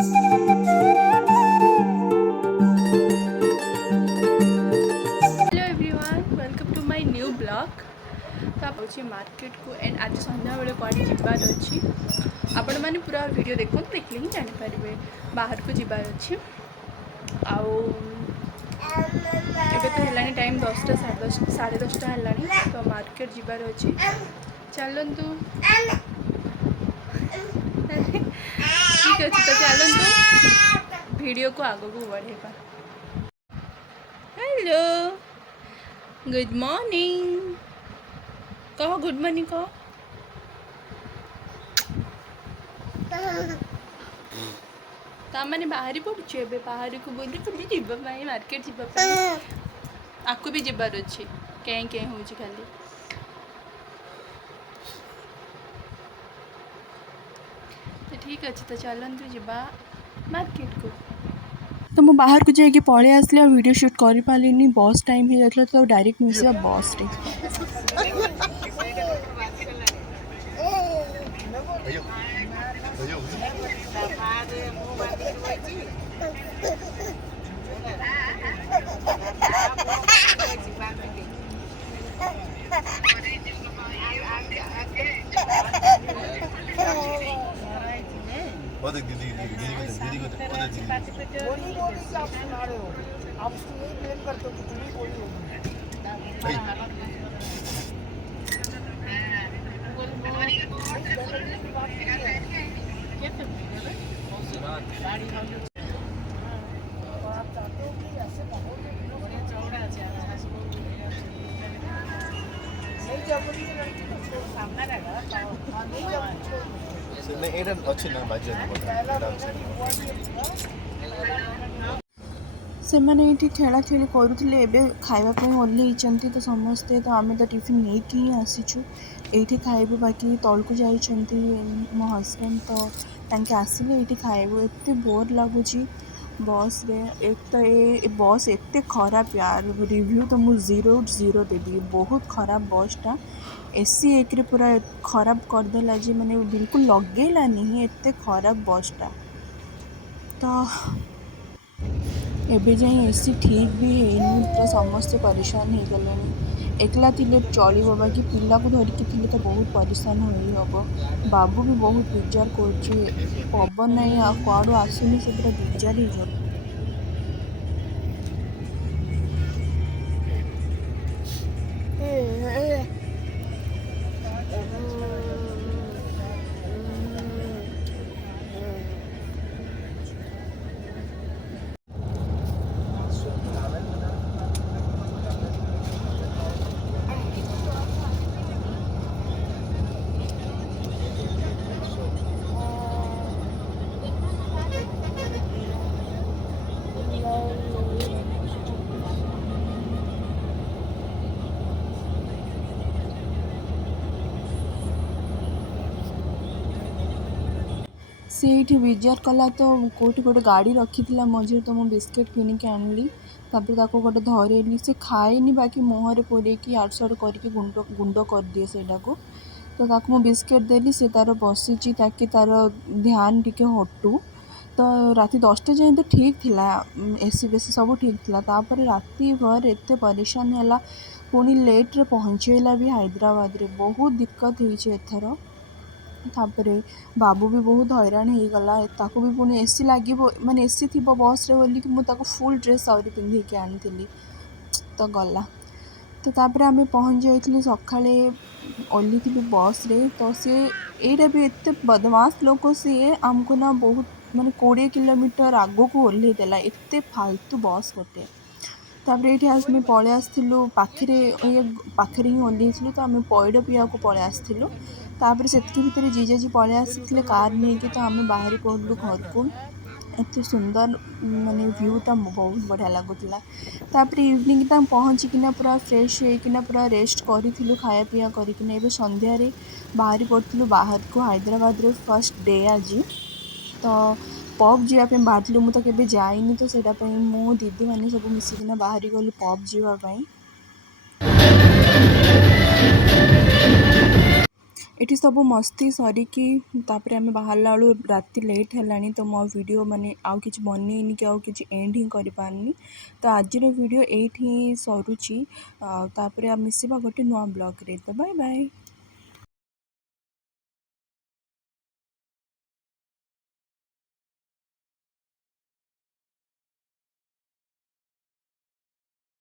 Hello everyone, welcome to my new blog. तो आप market को एंड आज संध्या बेले कहीं जबार अच्छी आपण मैंने पूरा वीडियो देखो देखले ही जानीपारे बाहर को जबार अच्छी एबे तो है टाइम 10टा 10:30 है तो मार्केट जबार अच्छी चलतु ठीक अच्छे तो चलतु वीडियो को आग को बढ़ेगा। हेलो गुड मॉर्निंग कह गुड मॉर्निंग कह ताने बाहरी पड़ुचे ए बाहर को बोली बुली जीवाई मार्केट जीवाई आपको भी जबार अच्छे क्या क्या हो खाली तो ठीक अच्छे तो चलतु जा मार्केट को। तो मुझे बाहर को जाकि पलि आसली वीडियो शूट कर पारे बस टाइम हो जाता तो डायरेक्ट मिसा बस रे से मैंने ये खेला खेली करुले खावाई ओह्लैंट तो समस्ते तो आम तो टिफिन नहीं ही आसीचु ये खाइबे बाकी तल को जाइंट मो हजबैंड तो तांके आसिले ये खाइबू एत बोर लगुच बस रे एक तो ये बस एत खराब यार रिव्यू तो मुझे 0 देवी बहुत खराब बसटा एसी एक रे पूरा खराब करदेला जी मैंने बिल्कुल लगेलानी एत खराब बसटा तो एबे जाए एसी ठीक भी है पूरा समस्ते परेशान हो गले एकला थी चलो बाकी पिला को धरिकी थी तो बहुत परेशान हम बाबू भी बहुत बेजार कर पवन ना कड़ू आसुनी से पूरा बेजार हो से विजार कला तो कौटी गोटे गाड़ी रखी मझे तो मुझे बिस्किट किनिक आनली तापर गोटे धरली से खाएनी बाकी मुहर पूरेकी आड़ साड़ करके गुंड कर दिए सेटा को तो ताकू मुझे बिस्किट देली से तार बसी ताकि तार ध्यान टिके हटू तो राति 10टा जाए तो ठीक थिला एसी बेसी सब ठीक थिला तापर राति भर एत परेशान है पुणी लेट्रे पहुँचेला भी हैदराबाद रे बहुत दिक्कत होइछे एथर तापरे बाबू भी बहुत हैरान हो गला ताको भी पुणी एसी लगे माने एसी थी बस रे बोली कि मुझे फुल ड्रेस आहरी पिंधिकी आनी तो गला तो तापर आम पहुँच जाइलु सकाळे ओह्ली थी बस रे तो सी एटा भी एत बदमाश लोक सी आमको ना बहुत माने 20 किलोमीटर आगो को ओह्लई देला एत फालतू बस गोटे तापर ये आम पलि आसलु पाखे ही ओह्लई तो आम पैड पिया को पलि आसलु तापर से भितर जीजाजी पलि आसी कार नहीं कि तो आम बाहरी पड़लु घर को एत सुंदर माने व्यूटा बहुत बढ़िया लगुला तापर इवनिंग तक पहुँचिकिना पूरा फ्रेश होकिना पूरा रेस्ट करूँ खाया पीया करकिना एबे संध्यारे बाहरी पड़ू बाहर को हैदराबाद रे फर्स्ट डे आज तो पब जावाई बाहर मुझे केवे जाइनी तो सेटा मो दीदी मैंने सब मिसिकिना बाहरी गलु पब जावाई एठी सब मस्ती सरिकी तापर आम बाहरला बेलू राति लेट है तो मो वीडियो माने आउ किछि बनैनी कि आउ किछि एंड ही करि पारनी। तो आजिर वीडियो एठी सरुची तापर मिसिबा गोटे नुआ ब्लॉग रे। तो बाय बाय।